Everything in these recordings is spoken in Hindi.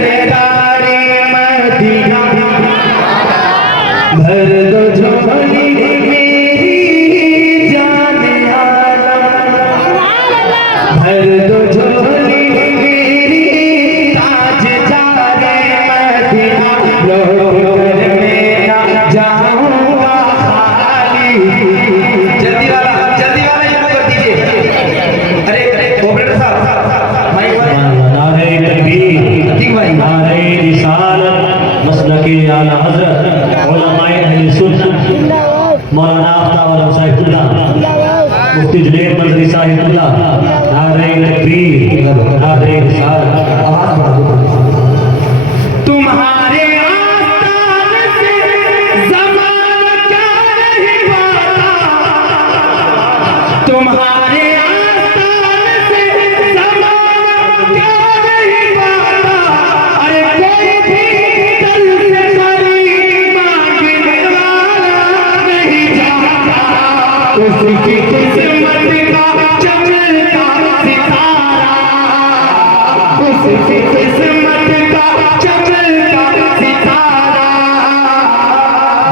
सरकारे मदीना भर दो झोली मेरी जान आला, भर दो झोली मेरी ताजदारे मदीना, लौट कर मैं ना जाऊंगा खाली। जल्दी वाला ये कर दीजिए। अरे ऑपरेटर साहब माइक वाले नारे तकबीर, ठीक भाई, नारे रिसालत, मसलके आला हजरत उलमाए अहले सुन्नत मौलाना आफ्ताब साहिबुल्लाह मुफ्ती जुनैद मदनी साहिबुल्लाह, नारे तकबीर, नारे रिसालत। आवाज बढ़ा दो। तुम्हारे आस्तान से ज़माना क्या नहीं पाता, तुम्हारे आस्तान से ज़माना क्या नहीं पाता। अरे कोई भी दिल से खरी मांगने वाला नहीं जाता, उसकी किस्मत का चमकता सितारा, उसकी किस्मत का चमकता सितारा,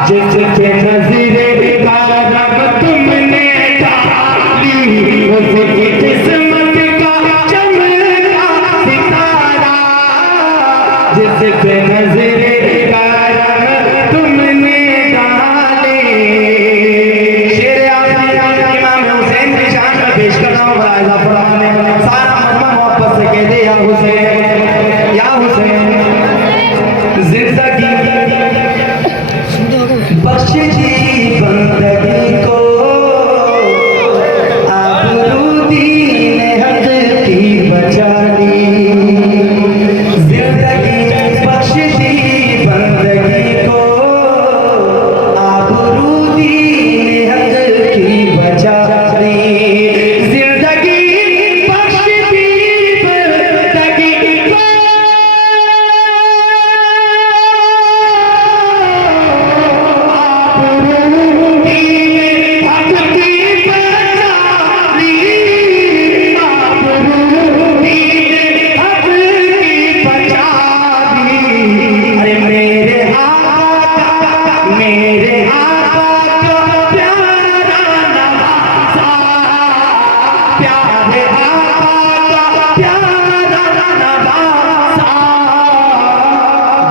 जिसके नज़रे का रब तुमने डाली, उसकी किस्मत का चमकता सितारा, जिसके नज़रे का रब तुमने डाली। शेर आखिरी इमाम हुसैन की शान में पेश कर रहा हूँ। राजा फराने सारा मजमा मोहब्बत से कह दे, या हुसैन, या हुसैन, जिंदगी बख्श दी बंदगी को, आबरू दीन हक की बचा दी। जिंदगी बख्श दी बंदगी को, आबरू दीन हक की बचा दी। जिंदगी बख्श दी बंदगी को,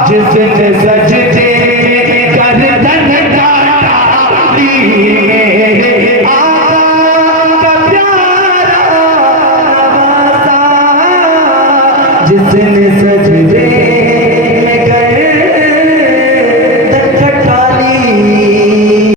जिसने सजदे गर्दन काटा ली, मेरे आका